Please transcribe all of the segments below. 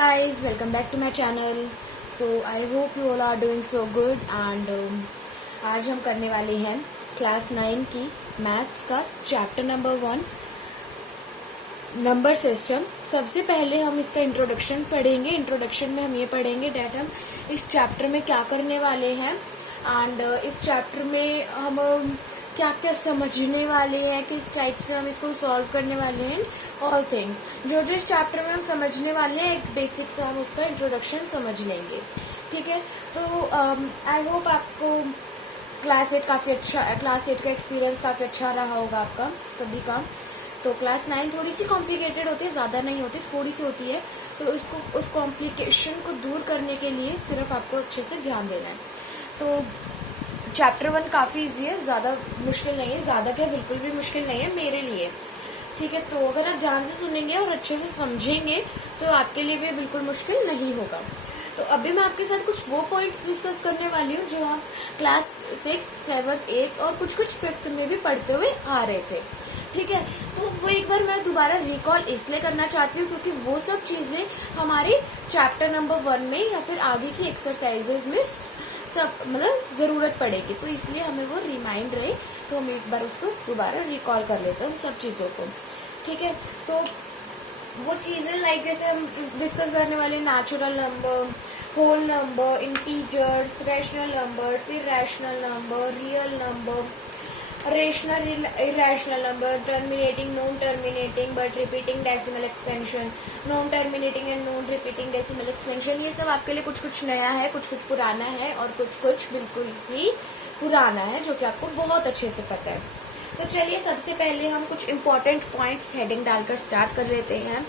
guys, welcome back to my channel. So I hope you all are doing so good and आज हम करने वाले हैं class 9 की मैथ्स का चैप्टर नंबर 1 नंबर सिस्टम। सबसे पहले हम इसका इंट्रोडक्शन पढ़ेंगे। इंट्रोडक्शन में हम ये पढ़ेंगे डेट हम इस चैप्टर में क्या करने वाले हैं एंड इस चैप्टर में हम क्या क्या समझने वाले हैं, किस टाइप से हम इसको सॉल्व करने वाले हैं, ऑल थिंग्स जो इस चैप्टर में हम समझने वाले हैं एक बेसिक सा हम उसका इंट्रोडक्शन समझ लेंगे। ठीक है, तो आई होप आपको क्लास 8 का एक्सपीरियंस काफ़ी अच्छा रहा होगा आपका सभी का। तो क्लास 9 थोड़ी सी कॉम्प्लिकेटेड होती है, ज़्यादा नहीं होती, थोड़ी सी होती है। तो उस कॉम्प्लिकेशन को दूर करने के लिए सिर्फ आपको अच्छे से ध्यान देना है। तो चैप्टर 1 काफ़ी इजी है, ज़्यादा मुश्किल नहीं है, ज़्यादा क्या बिल्कुल भी मुश्किल नहीं है मेरे लिए। ठीक है, तो अगर आप ध्यान से सुनेंगे और अच्छे से समझेंगे तो आपके लिए भी बिल्कुल मुश्किल नहीं होगा। तो अभी मैं आपके साथ कुछ वो पॉइंट्स डिस्कस करने वाली हूँ जो आप क्लास 6, 7, 8 और कुछ 5th में भी पढ़ते हुए आ रहे थे। ठीक है, तो वो एक बार मैं दोबारा रिकॉल इसलिए करना चाहती हूँ क्योंकि वो सब चीज़ें हमारी चैप्टर नंबर 1 में या फिर आगे की एक्सरसाइजेज में सब मतलब ज़रूरत पड़ेगी, तो इसलिए हमें वो रिमाइंड रहे, तो हम एक बार उसको दोबारा रिकॉल कर लेते हैं उन सब चीज़ों को। ठीक है, तो वो चीज़ें लाइक जैसे हम डिस्कस करने वाले natural number, whole number, integers, rational numbers, irrational number, real number, rational irrational number, terminating, non terminating but repeating decimal expansion, non terminating and non repeating decimal expansion, ये सब आपके लिए कुछ नया है, कुछ पुराना है और कुछ बिल्कुल ही पुराना है जो कि आपको बहुत अच्छे से पता है। तो चलिए सबसे पहले हम कुछ इम्पोर्टेंट पॉइंट्स हेडिंग डालकर स्टार्ट कर लेते हैं।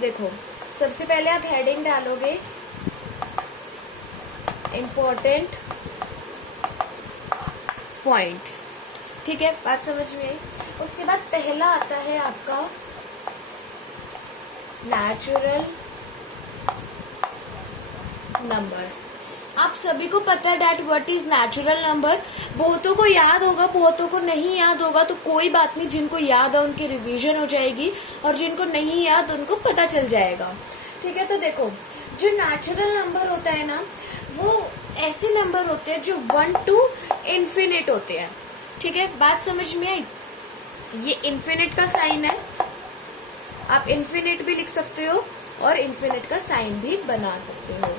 देखो, सबसे पहले आप हेडिंग डालोगे इम्पोर्टेंट पॉइंट्स। ठीक है, बात समझ में आई। उसके बाद पहला आता है आपका नेचुरल नंबर्स। आप सभी को पता है that what is natural number. बहुतों को याद होगा, बहुतों को नहीं याद होगा, तो कोई बात नहीं, जिनको याद है उनकी रिवीजन हो जाएगी और जिनको नहीं याद उनको पता चल जाएगा। ठीक है, तो देखो जो नेचुरल नंबर होता है ना, वो ऐसे नंबर होते हैं जो 1 to इन्फिनिट होते हैं। ठीक है, बात समझ में आई। ये इन्फिनिट का साइन है, आप इन्फिनिट भी लिख सकते हो और इन्फिनिट का साइन भी बना सकते हो,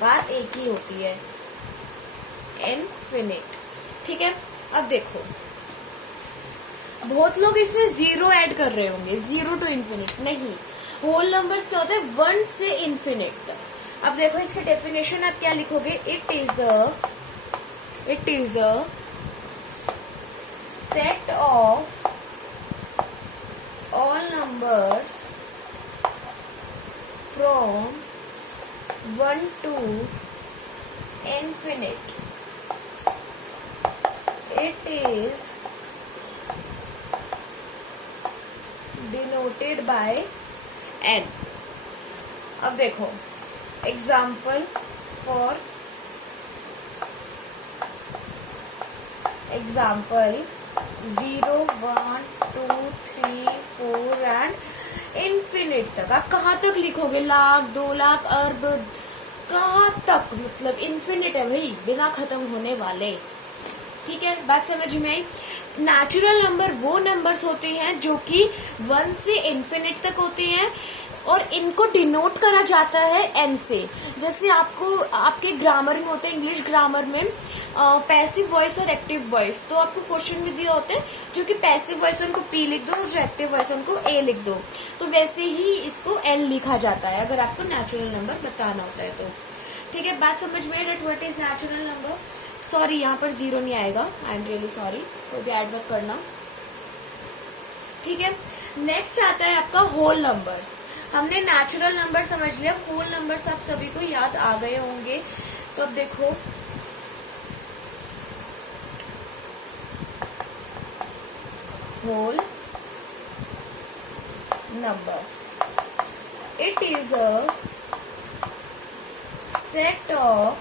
बात एक ही होती है, इन्फिनिट। ठीक है, अब देखो बहुत लोग इसमें 0 ऐड कर रहे होंगे, 0 to इन्फिनिट नहीं। होल नंबर्स क्या होते हैं 1 से इन्फिनिट तक। अब देखो इसके डेफिनेशन आप क्या लिखोगे, it is a set of all numbers from 1 to infinite. It is denoted by n. अब देखो example for example 0, 1, 2, 3, 4 and infinite तक। आप कहाँ तक लिखोगे, लाख, 2 लाख, अरब, कहाँ तक, मतलब इन्फिनिट है भाई, बिना खत्म होने वाले। ठीक है, बात समझ में आई। नेचुरल नंबर वो नंबर्स होते हैं जो कि 1 से इन्फिनिट तक होते हैं और इनको डिनोट करा जाता है एन से। जैसे आपको आपके ग्रामर में होता है, इंग्लिश ग्रामर में पैसिव वॉइस और एक्टिव वॉइस, तो आपको क्वेश्चन में दिया होता है जो कि पैसिव वॉइस उनको पी लिख दो और जो एक्टिव वॉइस उनको ए लिख दो, तो वैसे ही इसको एन लिखा जाता है अगर आपको नेचुरल नंबर बताना होता है तो। ठीक है, बात समझ में। That what is natural number. Sorry, यहाँ पर 0 नहीं आएगा, आई एम रियली सॉरी, कोई भी ऐड मत करना। ठीक है, नेक्स्ट आता है आपका होल नंबर्स। हमने नेचुरल नंबर समझ लिया, होल नंबर्स आप सभी को याद आ गए होंगे। तो अब देखो whole numbers, it is a set of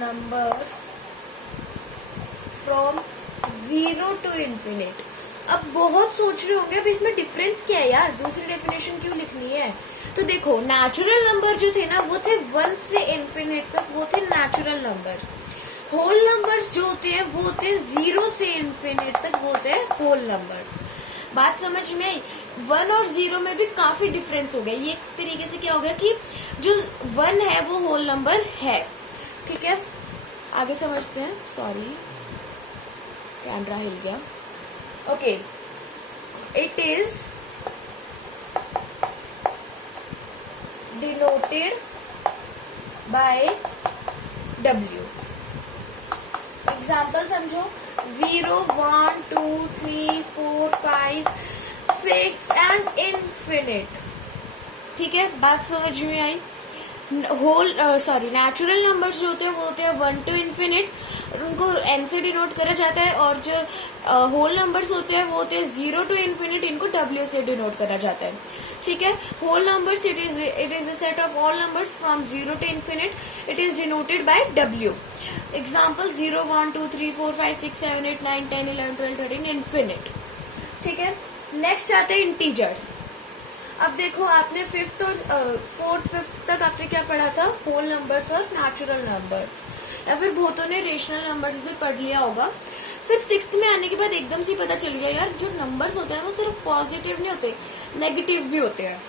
numbers from 0 to infinite। अब बहुत सोच रहे होंगे अब इसमें डिफरेंस क्या है यार, दूसरी डेफिनेशन क्यों लिखनी है। तो देखो नेचुरल नंबर जो थे ना वो थे 1 से इन्फिनिट तक, वो थे नेचुरल नंबर्स। होल नंबर्स जो होते हैं वो होते हैं 0 से इन्फिनिट तक, वो होते हैं होल नंबर्स। बात समझ में आई। 1 और 0 में भी काफी डिफरेंस हो गया। ये एक तरीके से क्या हो गया कि जो 1 है वो होल नंबर है। ठीक है, आगे समझते हैं। सॉरी, कैमरा हिल गया। Okay, it is denoted by W। Example समझो, 0, 1, 2, 3, 4, 5, 6 एंड इन्फिनिट। ठीक है, बात समझ में आई। नेचुरल नंबर्स जो होते हैं वो होते हैं 1 टू इन्फिनिट, उनको n से डिनोट करा जाता है। और जो होल नंबर्स होते हैं वो होते हैं 0 टू इन्फिनिट, इनको W से डिनोट करा जाता है। ठीक है, whole numbers it is a set of all numbers from 0 to infinite, it is denoted by W। Example 0, 1, 2, 3, 4, 5, 6, 7, 8, 9, 10, 11, 12, 13 infinite. ठीक है, नेक्स्ट आते हैं इंटीजर्स। अब देखो आपने 5th और 4th 5th तक आपने क्या पढ़ा था, होल नंबर्स और नेचुरल नंबर्स, या फिर बहुतों ने रेशनल नंबर्स भी पढ़ लिया होगा। फिर 6th में आने के बाद एकदम से पता चल गया यार जो नंबर्स होते हैं वो सिर्फ पॉजिटिव नहीं होते, नेगेटिव भी होते हैं।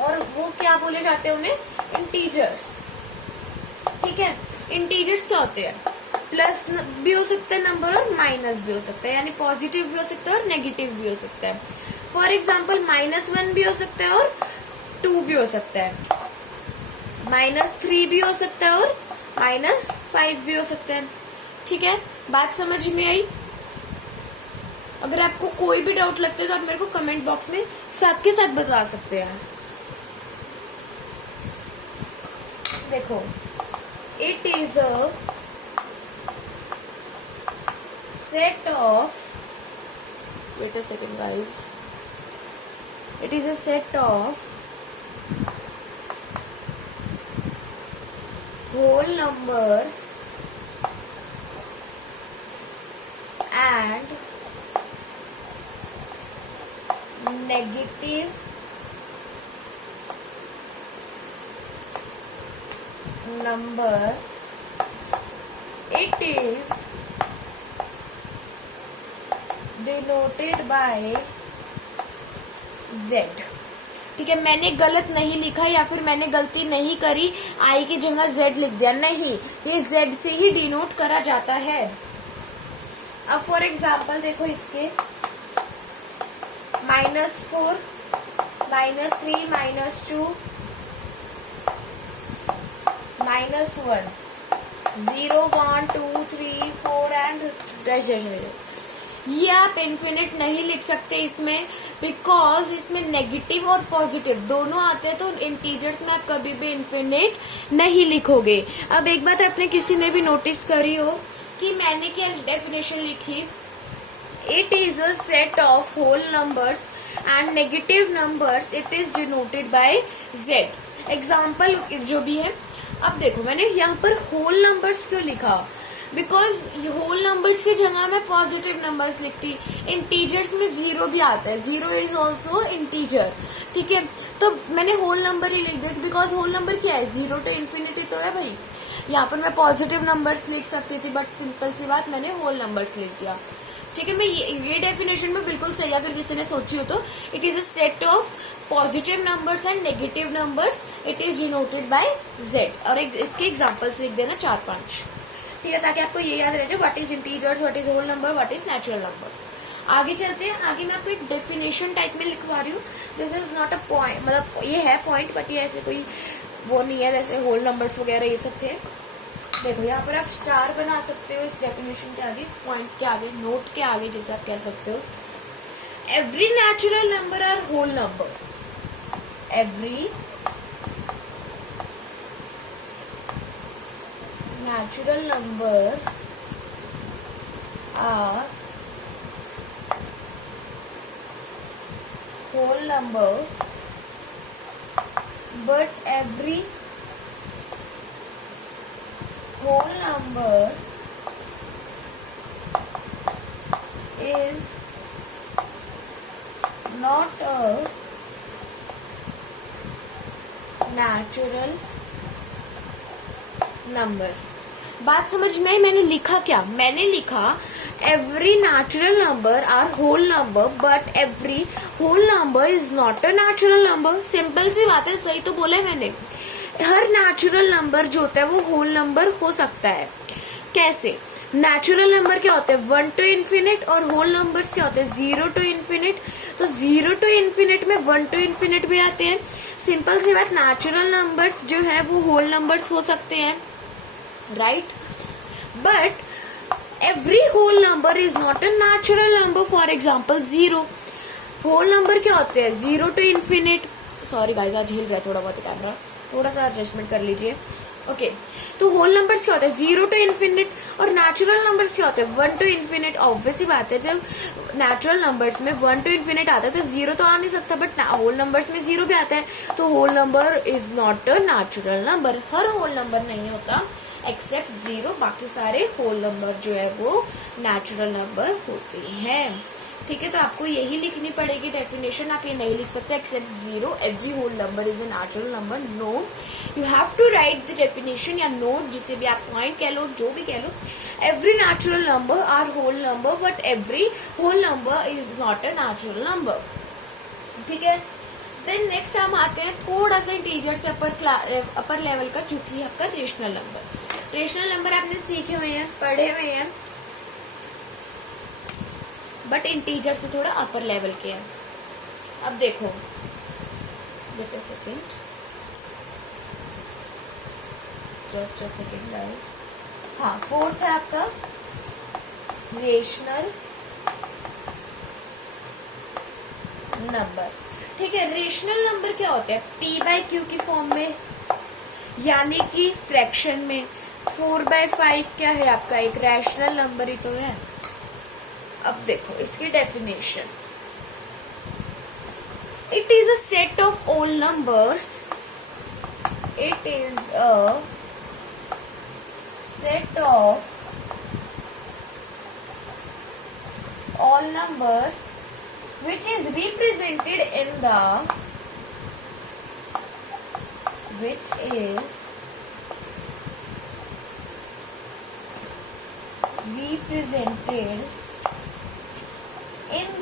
और वो क्या बोले जाते हैं उन्हें, इंटीजर्स। ठीक है, इंटीजर्स क्या होते हैं, प्लस भी हो सकता है नंबर और माइनस भी हो सकता है, यानी पॉजिटिव भी हो सकता है और नेगेटिव भी हो सकता है। फॉर एग्जाम्पल -1 भी हो सकता है और 2 भी हो सकता है, -3 भी हो सकता है और -5 भी हो सकता है। ठीक है, बात समझ में आई। अगर आपको कोई भी डाउट लगता है तो आप मेरे को कमेंट बॉक्स में साथ के साथ बता सकते हैं। देखो, it is a set of, wait a second guys, it is a set of whole numbers and negative numbers. It is denoted by Z। ठीक है, मैंने गलत नहीं लिखा या फिर मैंने गलती नहीं करी, I की जगह Z लिख दिया, नहीं, ये Z से ही डिनोट करा जाता है। अब फॉर एग्जाम्पल देखो इसके -4, -3, -2, -1, 0, 1, 2, 3, 4 एंड ये आप इन्फिनिट नहीं लिख सकते इसमें, बिकॉज इसमें नेगेटिव और पॉजिटिव दोनों आते हैं, तो इंटीजर्स में आप कभी भी इन्फिनिट नहीं लिखोगे। अब एक बात आपने किसी ने भी नोटिस करी हो कि मैंने क्या डेफिनेशन लिखी, it is a set of whole numbers and negative numbers, it is denoted by Z। Example जो भी है, अब देखो मैंने यहाँ पर होल नंबर्स क्यों लिखा, बिकॉज होल नंबर्स की जगह मैं पॉजिटिव नंबर्स लिखती, इंटीजर्स में 0 भी आता है, 0 इज ऑल्सो इंटीजर। ठीक है, तो मैंने होल नंबर ही लिख दिया, बिकॉज होल नंबर क्या है, 0 टू इन्फिनिटी तो है भाई। यहाँ पर मैं पॉजिटिव नंबर्स लिख सकती थी, बट सिंपल सी बात मैंने होल नंबर्स लिख दिया। ठीक है, मैं ये डेफिनेशन में बिल्कुल सही, अगर किसी ने सोची हो तो, it is a set of positive numbers and negative numbers, it is denoted by Z। और इसके एग्जाम्पल्स लिख देना 4-5। ठीक है, ताकि आपको ये याद रहे what is integers, what is whole number, what is natural number. आगे चलते हैं, आगे मैं आपको एक डेफिनेशन टाइप में लिखवा रही हूँ। This is not a point, मतलब ये है पॉइंट, बट ये ऐसे कोई वो नहीं है जैसे होल नंबर्स वगैरह ये सब थे। देखो यहाँ पर आप स्टार बना सकते हो इस डेफिनेशन के आगे, पॉइंट के आगे, नोट के आगे, जैसे आप कह सकते हो। Every natural number are whole number, every natural number are whole number, but every whole number is not a natural number. बात समझ में आई? मैंने लिखा क्या? मैंने लिखा every natural number are whole number but every whole number is not a natural number. Simple सी बात है, सही तो बोला है मैंने. हर नेचुरल नंबर जो होता है वो होल नंबर हो सकता है. कैसे? नेचुरल नंबर क्या होते हैं? 1 to infinite. और होल नंबर्स क्या होते हैं? 0 to infinite. तो 0 to infinite में 1 to infinite भी आते हैं. सिंपल सी बात, नेचुरल नंबर्स जो है वो होल नंबर्स हो सकते हैं, right? But every whole number is not a natural number. For example 0. Whole number क्या होते हैं? 0 to infinite. सॉरी गाइस, आज हिल रहा है थोड़ा बहुत कैमरा, थोड़ा सा एडजस्टमेंट कर लीजिए. ओके, तो होल नंबर्स क्या होते हैं? 0 to infinite. और नेचुरल नंबर्स क्या होते हैं? 1 to infinite. ऑब्वियस ही बात है, जब नेचुरल नंबर्स में 1 to infinite आता है तो 0 तो आ नहीं सकता, बट होल नंबर्स में 0 भी आता है. तो whole number is not a natural number. हर होल नंबर नहीं होता एक्सेप्ट 0. बाकी सारे होल नंबर जो है वो नेचुरल नंबर होते हैं. ठीक है, तो आपको यही लिखनी पड़ेगी डेफिनेशन. आप ये नहीं लिख सकते except 0 every whole number is a natural number. No, you have to write the definition या नोट, जिसे भी आप पॉइंट कह लो, जो भी कह लो. Every natural number are whole number but every whole number is not a natural number. ठीक है, देन नेक्स्ट हम आते हैं थोड़ा सा इंटीजर से अपर लेवल का, चूंकि आपका रेशनल नंबर. रेशनल नंबर आपने सीखे हुए हैं, पढ़े हुए हैं, बट इंटीजर से थोड़ा अपर लेवल के हैं. अब देखो, wait a second, just a second guys. हाँ, फोर्थ है आपका रेशनल नंबर. ठीक है, रेशनल नंबर क्या होता है? p/q की फॉर्म में, यानी कि फ्रैक्शन में. 4/5 क्या है आपका? एक रैशनल नंबर ही तो है. अब देखो इसकी definition. It is a set of all numbers. It is a set of all numbers which is represented in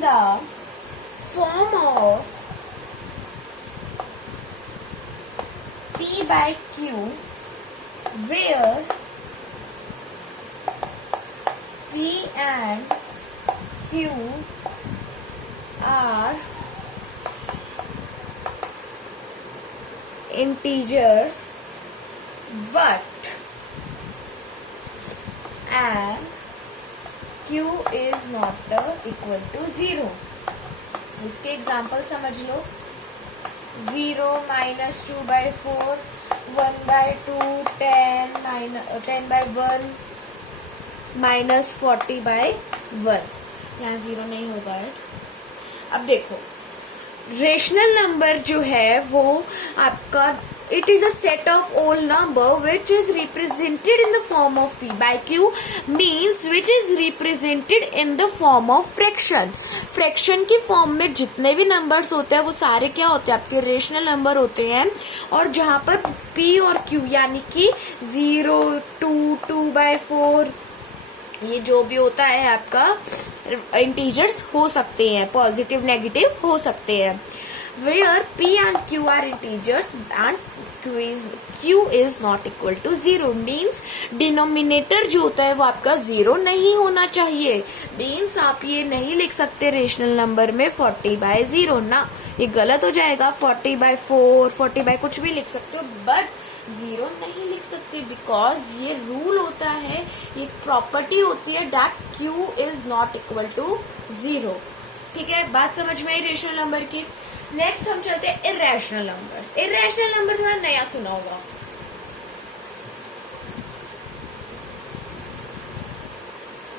the form of p/q, where p and q are integers but and q is not equal to 0. इसके example समझ लो. 0 - 2/4, 1/2, 10/1 - 40/1. यहाँ 0 नहीं होगा है. अब देखो, rational number जो है वो आपका, it is a set of all number which is represented in the form of p/q, means which is represented in the form of fraction. Fraction की फॉर्म में जितने भी नंबर्स होते हैं वो सारे क्या होते हैं? आपके रेशनल नंबर होते हैं. और जहां पर p और q यानी कि 0, 2, 2/4, ये जो भी होता है आपका इंटीजर्स हो सकते हैं, पॉजिटिव नेगेटिव हो सकते हैं. Where p and q are integers and q is not equal to 0, means denominator जो होता है वो आपका 0 नहीं होना चाहिए. मीन्स आप ये नहीं लिख सकते रेशनल नंबर में 40/0 ना, ये गलत हो जाएगा. 40/4, 40/ कुछ भी लिख सकते हो, बट 0 नहीं लिख सकते, बिकॉज ये रूल होता है, ये प्रॉपर्टी होती है that q is not equal to 0. ठीक है, बात समझ में आई रेशनल नंबर की. नेक्स्ट हम चलते हैं इरेशनल नंबर. इरेशनल नंबर थोड़ा नया सुना होगा,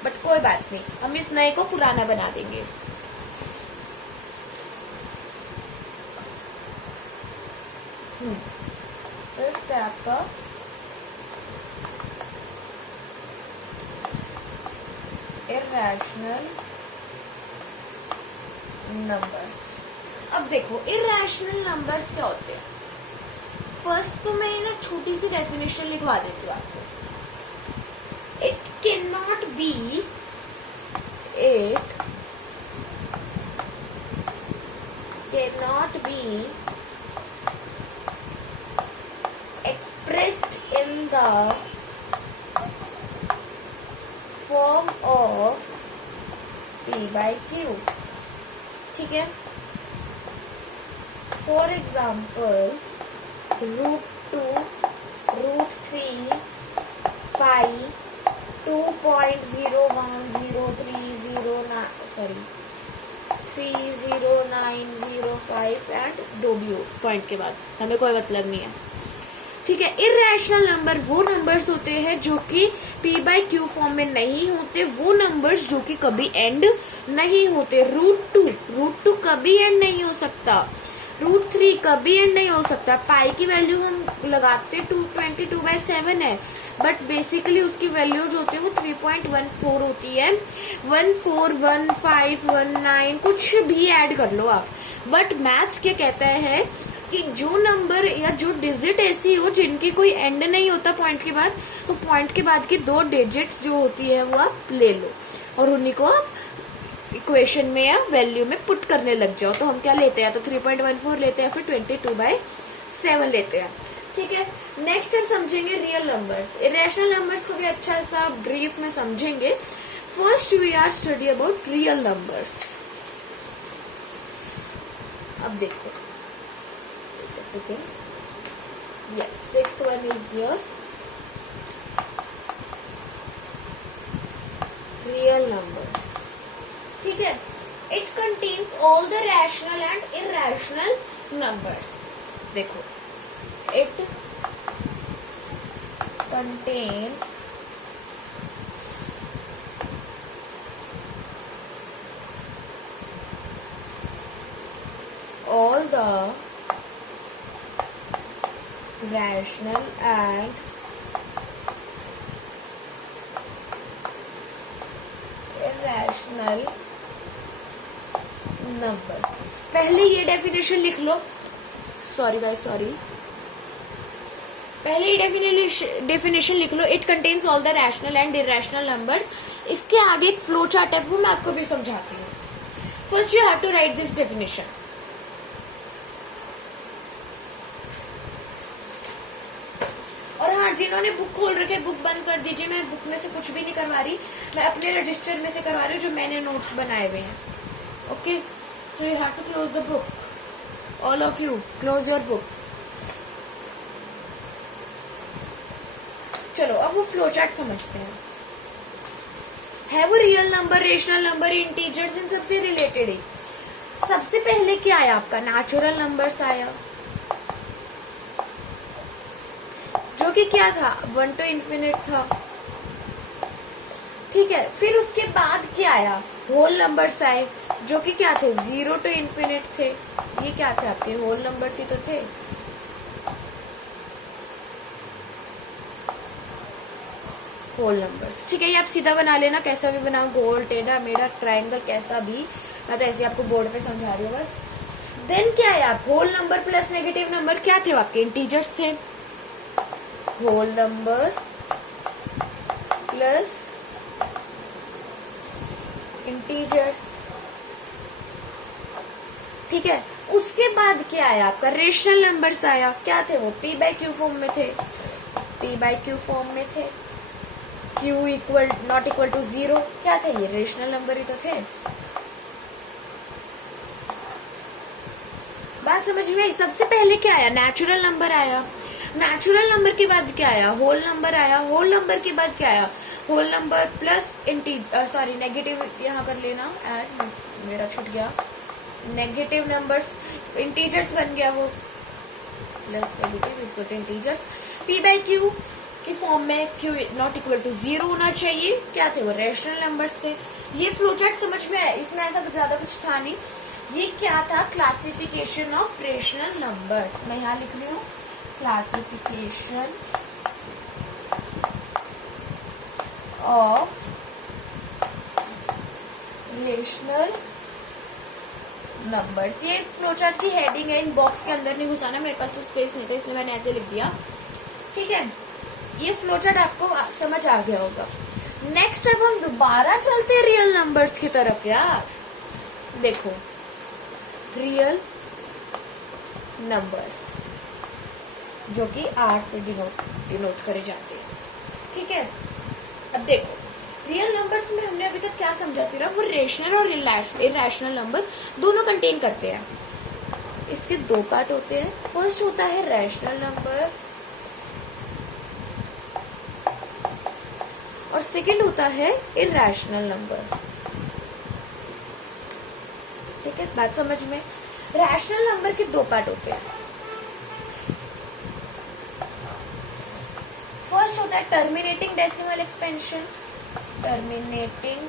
बट कोई बात नहीं, हम इस नए को पुराना बना देंगे. फिफ्थ है आपका इरैशनल नंबर्स। अब देखो इरैशनल नंबर्स क्या होते हैं। फर्स्ट तो मैं ना छोटी सी डेफिनेशन लिखवा देती हूँ आपको। It can not be expressed in the form of P by Q। ठीक है, फॉर एग्जाम्पल √2 √3 पाई 2.0103005 एंड डोबियो पॉइंट के बाद हमें कोई मतलब नहीं है। ठीक है, इरैशनल नंबर वो नंबर्स होते हैं जो कि P by Q फॉर्म में नहीं होते, वो नंबर्स जो कि कभी एंड नहीं होते। √2 कभी एंड नहीं हो सकता, √3 कभी एंड नहीं हो सकता। पाई की वैल्यू हम लगाते 222/7 है, बट बेसिकली उसकी वैल्यू जो होती है वो 3.14 होती है। 14, 15, 19 कुछ भी ऐड कर लो आप। बट मैथ्स क्या कहता है कि जो नंबर या जो डिजिट ऐसी हो जिनकी कोई एंड नहीं होता पॉइंट के बाद, तो पॉइंट के बाद की 2 डिजिट्स जो होती है वो आप ले लो और उन्हीं को आप इक्वेशन में या वैल्यू में पुट करने लग जाओ। तो हम क्या लेते हैं, तो 3.14 लेते हैं, फिर 22/7 लेते हैं। ठीक है, नेक्स्ट हम समझेंगे रियल नंबर्स। इरेशनल नंबर्स को भी अच्छा सा ब्रीफ में समझेंगे। First we are study about real numbers. अब देखो sixth one is your real numbers. ठीक है, it contains all the rational and irrational numbers. देखो, it contains all the rational and irrational numbers। पहले ये डेफिनेशन लिख लो। सॉरी गाइस, सॉरी, पहले ये डेफिनेशन लिख लो। It contains all the rational and irrational numbers. इसके आगे एक फ्लो चार्ट है, वो मैं आपको भी समझाती हूँ। First you have to write this definition. जिन्होंने बुक खोल रखे बुक बंद कर दीजिए। मैं बुक में से कुछ भी नहीं करवा रही, मैं अपने रजिस्टर में से करवा रही हूँ जो मैंने नोट्स बनाए हुए हैं। Okay, so you have to close the book, all of you close your book. चलो अब वो फ्लो चार्ट समझते हैं। है वो real number, rational number, integers, इन सबसे रिलेटेड है। सबसे पहले क्या आया आपका, नेचुरल नंबर्स आया, जो कि क्या था 1 to infinite था। ठीक है, फिर उसके बाद क्या आया, होल नंबर्स आए, जो कि क्या थे 0 to infinite थे। ये क्या थे आपके होल नंबर्स ही तो थे। होल नंबर्स, ठीक है, ये आप सीधा बना लेना, कैसा भी बनाओ, गोल, टेढ़ा मेढ़ा, ट्रायंगल, कैसा भी। मैं तो ऐसे आपको बोर्ड पे समझा रही हूँ बस। देन क्या है, आप whole number plus negative number क्या थे आपके, इंटीजर्स थे। Whole number plus integers. ठीक है, उसके बाद क्या आया आपका, रेशनल नंबर्स आया। क्या थे वो, P by Q फॉर्म में थे, P by Q फॉर्म में थे। Q equal not equal to 0, क्या थे ये, रेशनल नंबर ही तो थे। बात समझ में आई। सबसे पहले क्या आया, नेचुरल नंबर आया। नेचुरल नंबर के बाद क्या आया, होल नंबर आया। होल नंबर के बाद क्या आया, whole number plus sorry negative यहाँ कर लेना, एंड मेरा छूट गया, नेगेटिव नंबर्स, इंटीजर्स बन गया वो, प्लस नेगेटिव इसको तो इंटीजर्स। P by Q की फॉर्म में Q नॉट इक्वल टू 0 होना चाहिए। क्या थे वो, रेशनल नंबर्स थे। ये फ्लो चार्ट समझ में आया, इसमें ऐसा ज्यादा कुछ था नहीं। ये क्या था, क्लासिफिकेशन ऑफ रेशनल नंबर्स। मैं यहाँ लिख रही हूँ, क्लासिफिकेशन ऑफ रेशनल नंबर्स। ये इस फ्लोचार्ट की हेडिंग है, इन बॉक्स के अंदर नहीं घुसाना, मेरे पास तो स्पेस नहीं था इसलिए मैंने ऐसे लिख दिया। ठीक है, ये फ्लोचार्ट आपको समझ आ गया होगा। नेक्स्ट अब हम दोबारा चलते हैं रियल नंबर्स की तरफ यार। देखो रियल नंबर्स जो कि आर से डिनोट करे जाते हैं। ठीक है, अब देखो रियल नंबर्स में हमने अभी तक क्या समझा, सिर्फ वो रेशनल और इरेशनल नंबर दोनों कंटेन करते हैं। इसके दो पार्ट होते हैं। फर्स्ट होता है रैशनल नंबर और सेकंड होता है इरेशनल नंबर। ठीक है, बात समझ में। रैशनल नंबर के दो पार्ट होते हैं। फर्स्ट होता है terminating decimal expansion, terminating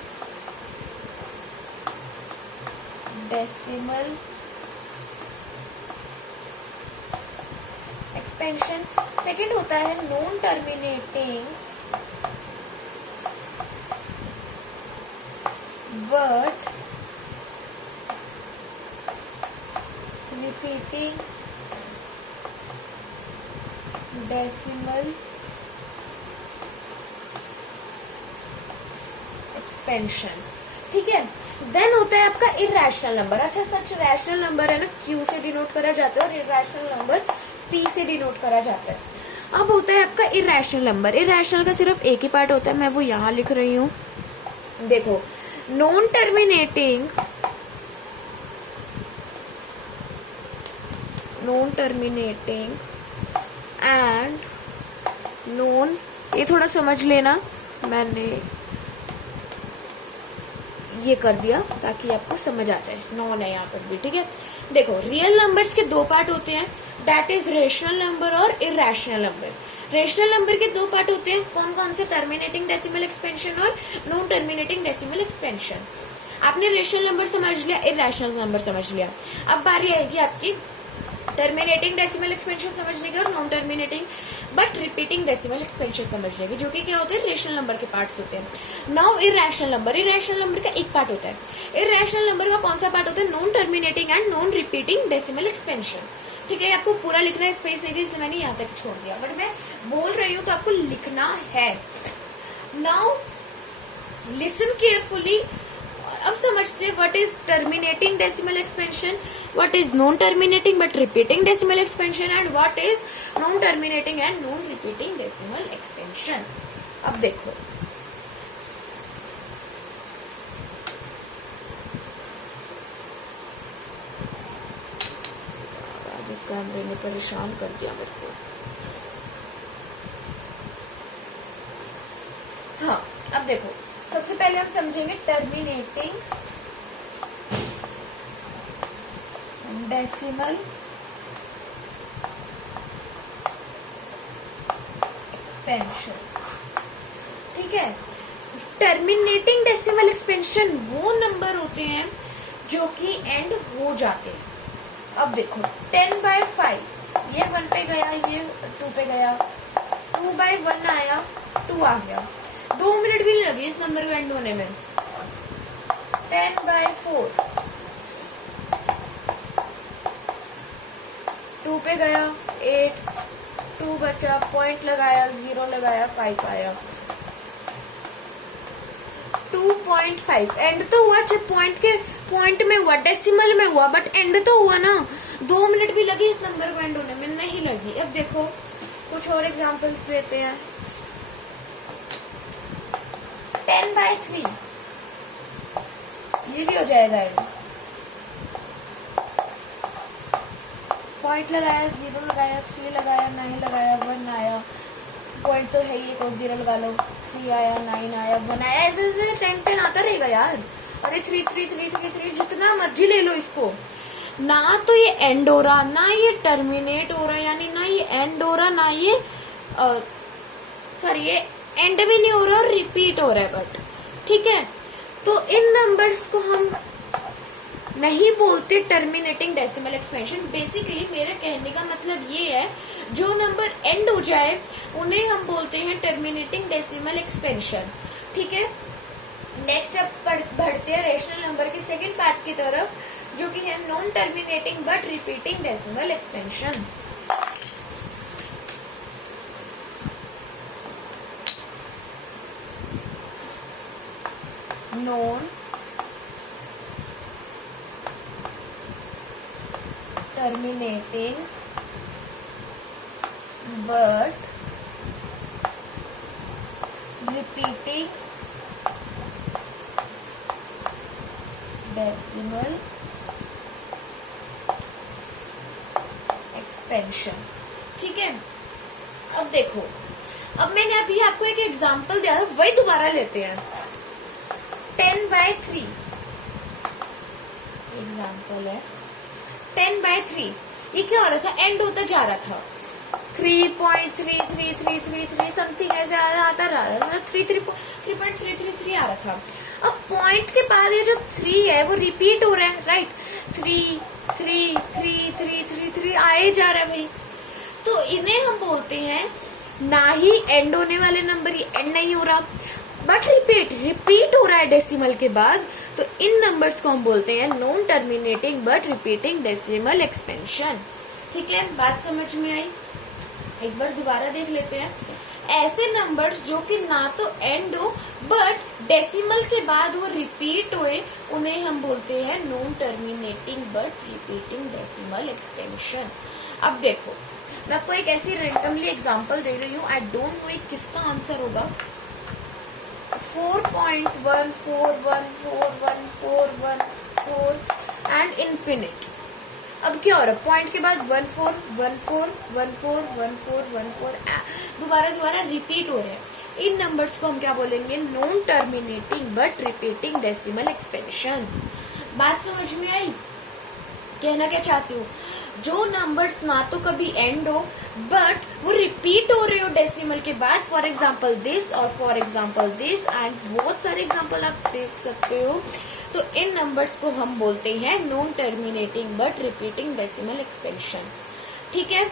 decimal expansion. Second होता है non terminating but repeating decimal expansion. ठीक है, देन होता है आपका इरेशनल नंबर। अच्छा सच रैशनल नंबर है ना, क्यू से डिनोट करा जाता है और इरेशनल नंबर पी से डिनोट करा जाता है। अब होता है आपका इरेशनल नंबर। इरेशनल का सिर्फ एक ही पार्ट होता है, मैं वो यहां लिख रही हूं। देखो नॉन टर्मिनेटिंग एंड नॉन, ये थोड़ा समझ लेना, मैंने ये कर दिया ताकि आपको समझ आ जाए, नॉन है यहाँ पर भी। ठीक है, देखो रियल नंबर्स के दो पार्ट होते हैं, दैट इज रेशनल नंबर और इरेशनल नंबर। रेशनल नंबर के दो पार्ट होते हैं, कौन कौन से, टर्मिनेटिंग डेसिमल एक्सपेंशन और नॉन टर्मिनेटिंग डेसिमल एक्सपेंशन। आपने रेशनल नंबर समझ लिया, इरेशनल नंबर समझ लिया। अब बारी आएगी आपकी टर्मिनेटिंग डेसिमल एक्सपेंशन समझने की और non terminating but repeating decimal expansion समझने की, जो कि क्या होते हैं, रेशनल नंबर के पार्ट्स होते हैं। Now irrational number. Irrational number का एक पार्ट होता है। इरेशनल नंबर का कौन सा पार्ट होता है, non terminating and non repeating decimal expansion. ठीक है, आपको पूरा लिखना है, स्पेस नहीं थी इसलिए मैंने यहाँ तक छोड़ दिया, बट मैं बोल रही हूँ तो आपको लिखना है। Now listen carefully. अब समझते हैं what is terminating decimal expansion, what is non terminating but repeating decimal expansion and what is non terminating and non repeating decimal expansion. अब देखो जिस कैमरे ने परेशान कर दिया मेरे को। हाँ, अब देखो सबसे पहले हम समझेंगे टर्मिनेटिंग डेसिमल एक्सपेंशन। ठीक है, टर्मिनेटिंग डेसिमल एक्सपेंशन वो नंबर होते हैं जो कि एंड हो जाते हैं। अब देखो 10/5, ये 1 पे गया, ये 2 पे गया, 2/1 आया, 2 आ गया, 2 मिनट भी नहीं लगे इस नंबर को एंड होने में। 10/4, 2 पे गया, 8, 2 बचा, पॉइंट लगाया, 0 लगाया, 5 आया, 2.5 एंड तो हुआ। पॉइंट में हुआ, डेसिमल में हुआ, बट एंड तो हुआ ना। 2 मिनट भी लगी इस नंबर को एंड होने में, नहीं लगी। अब देखो कुछ और एग्जांपल्स देते हैं। 10/3, ये भी हो जाएगा एंड। पॉइंट लगाया, 0 लगाया, 3 लगाया, 9 लगाया, 1 आया, पॉइंट तो है ही, एक और 0 लगा लो, 3 आया, 9 आया, 1 आया, ऐसे ऐसे 10 आता रहेगा यार। अरे 3 3 3 3 3 जितना मर्जी ले लो इसको, ना तो ये एंड हो रहा, ना ये टर्मिनेट हो रहा, यानी ना ये एंड हो रहा, ना ये सॉरी ये एंड भी नहीं हो रहा और रिपीट हो रहा है बट। ठीक है, तो इन नंबर्स को हम नहीं बोलते टर्मिनेटिंग डेसिमल एक्सपेंशन। बेसिकली मेरे कहने का मतलब ये है, जो नंबर एंड हो जाए उन्हें हम बोलते हैं टर्मिनेटिंग डेसिमल एक्सपेंशन। ठीक है, नेक्स्ट अब बढ़ते हैं रेशनल नंबर के सेकंड पार्ट की तरफ, जो कि है non terminating but repeating decimal expansion. Non terminating but repeating decimal expansion। ठीक है, अब देखो, अब मैंने अभी आपको एक एग्जांपल दिया था, वही दोबारा लेते हैं। 10/3 एग्जांपल है। 10/3 ये क्या हो रहा था, एंड होता जा रहा था। 3.3333 समथिंग ऐसे आता रहा, मतलब 3.333 आ रहा था। अब पॉइंट के बाद ये जो 3 है वो रिपीट हो रहा है, राइट। 3 3 3 3 3 3 आए जा रहा है भाई। तो इन्हें हम बोलते हैं, ना ही एंड होने वाले नंबर, ये एंड नहीं हो रहा बट रिपीट हो रहा है डेसिमल के बाद, तो इन नंबर्स को हम बोलते हैं non terminating but repeating decimal expansion. ठीक है, बात समझ में आई? एक बार दोबारा देख लेते हैं। ऐसे नंबर्स जो कि ना तो एंड हो बट डेसिमल के बाद वो रिपीट हुए, उन्हें हम बोलते हैं non terminating but repeating decimal expansion. अब देखो, मैं आपको एक ऐसी रेंडमली एग्जांपल दे रही हूँ, आई डोंट नो किसका आंसर होगा। 4.14141414 एंड इन्फिनिट। अब क्या हो रहा है, पॉइंट के बाद 14 14 14 14 14 दोबारा रिपीट हो रहे हैं। इन नंबर्स को हम क्या बोलेंगे, non terminating but repeating decimal expansion. बात समझ में आई? कहना क्या चाहती हूँ, जो नंबर्स ना तो कभी एंड हो बट वो रिपीट हो रहे हो डेसिमल के बाद, फॉर एग्जाम्पल दिस और फॉर एग्जाम्पल दिस एंड बहुत सारे एग्जाम्पल आप देख सकते हो, तो इन नंबर्स को हम बोलते हैं non terminating but repeating decimal expansion. ठीक है,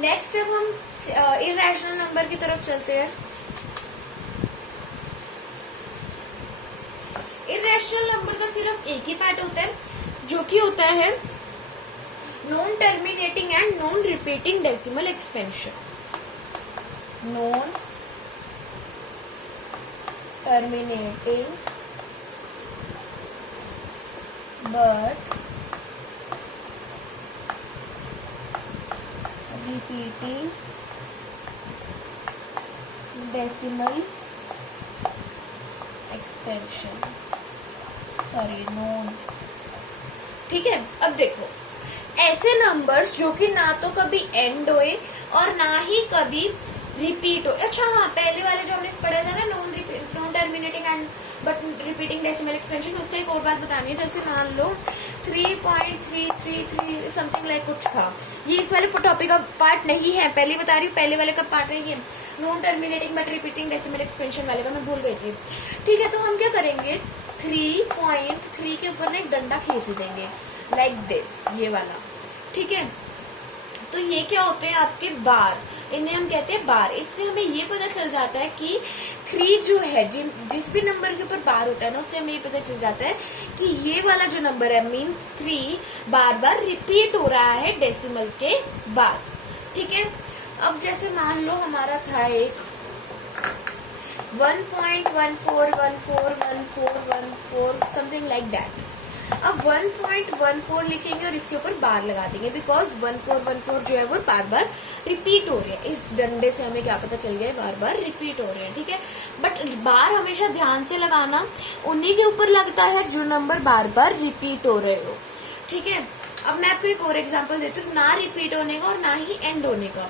नेक्स्ट अब हम इरेशनल नंबर की तरफ चलते हैं। इरेशनल नंबर का सिर्फ एक ही पार्ट होता है, जो कि होता है non terminating and non repeating decimal expansion. Non terminating but repeating decimal expansion, non. ठीक है, अब देखो, ऐसे नंबर्स जो कि ना तो कभी एंड होए और ना ही कभी रिपीट हो। अच्छा हाँ, पहले वाले जो हमने पढ़ा था ना, non terminating and but repeating decimal expansion, उसका एक और बात बतानी है। जैसे मान लो 3.333 समथिंग लाइक कुछ था, ये इस वाले टॉपिक का पार्ट नहीं है, पहले बता रही हूँ, पहले वाले का पार्ट नहीं है, non terminating but repeating decimal expansion वाले का मैं भूल गई थी। ठीक है, तो हम क्या करेंगे, 3.3 के ऊपर ना एक डंडा खींच देंगे लाइक दिस, ये वाला। ठीक है, तो ये क्या होते हैं आपके बार, इन्हें हम कहते हैं बार। इससे हमें ये पता चल जाता है कि 3 जो है, जिस भी नंबर के ऊपर बार होता है ना, उससे हमें ये पता चल जाता है कि ये वाला जो नंबर है मीन्स 3 बार बार रिपीट हो रहा है डेसिमल के बाद। ठीक है, अब जैसे मान लो हमारा था एक 1.14141414 समथिंग लाइक दैट। अब 1.14 लिखेंगे और इसके ऊपर बार लगा देंगे, बिकॉज 1414 जो है वो बार बार रिपीट हो रहे हैं। इस डंडे से हमें क्या पता चल गया है, बार बार रिपीट हो रहे हैं। ठीक है, बट बार हमेशा ध्यान से लगाना, उन्हीं के ऊपर लगता है जो नंबर बार बार रिपीट हो रहे हो। ठीक है, अब मैं आपको एक और एग्जांपल देती हूँ, ना रिपीट होने का और ना ही एंड होने का,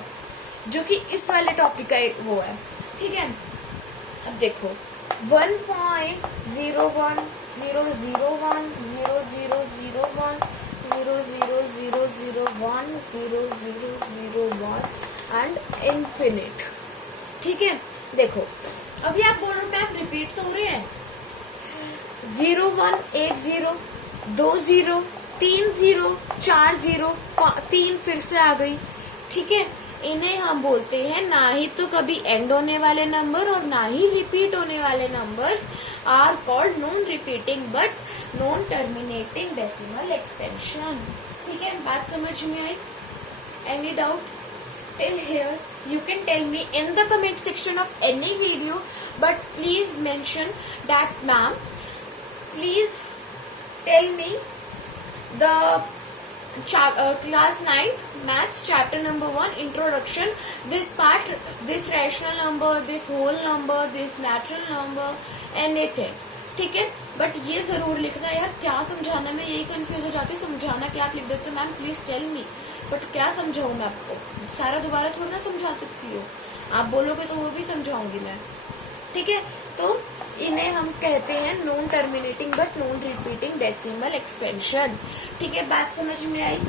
जो कि इस वाले टॉपिक का वो है। ठीक है, अब देखो 1.0100010001000010001 एंड इन्फिनिट। ठीक है, देखो अभी आप बोल रहे हो मैम रिपीट तो हो रहे हैं, 0 1 1 0 2 0 3 0 4 0 3 फिर से आ गई। ठीक है, इन्हें हम बोलते हैं ना ही तो कभी एंड होने वाले नंबर और ना ही रिपीट होने वाले numbers are called non repeating but non terminating decimal expansion. ठीक है, बात समझ में आई? Any doubt till here? You can tell me in the comment section of any video, but please mention that ma'am, please tell me the class 9th maths chapter number 1 introduction, this part, this rational number, this whole number, this natural number, anything. ठीक है, but ये जरूर लिखना यार, क्या समझाना, मैं यही कंफ्यूज हो जाती हूँ। समझाना क्या आप लिख देते हो ma'am, please tell me, but क्या समझाऊँ मैं आपको? सारा दोबारा थोड़ा ना समझा सकती हो, आप बोलोगे तो वो भी समझाऊंगी मैं। ठीक है, तो इन्हें हम कहते हैं non terminating but non repeating decimal expansion. ठीक है, बात समझ में आई?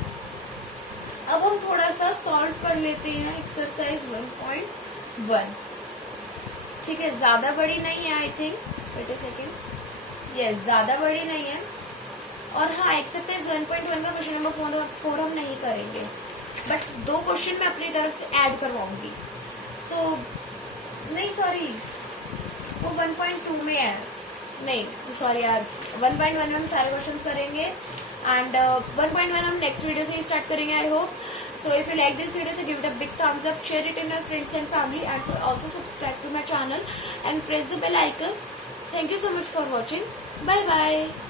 अब हम थोड़ा सा सॉल्व कर लेते हैं एक्सरसाइज 1.1। ठीक है, ज्यादा बड़ी नहीं है, I think, wait a second, yes, ज्यादा बड़ी नहीं है। और हाँ, एक्सरसाइज 1.1 का क्वेश्चन नंबर 4 हम नहीं करेंगे, बट 2 क्वेश्चन मैं अपनी तरफ से ऐड करवाऊंगी। सो नहीं, सॉरी, वो 1.2 में है, नहीं सॉरी यार, 1.1 में हम सारे क्वेश्चंस करेंगे एंड 1.1 हम नेक्स्ट वीडियो से ही स्टार्ट करेंगे, I hope. So if you like this video, so give it a big thumbs up, share it in your friends and family, and also subscribe to my channel and press the bell icon. Thank you so much for watching. Bye bye.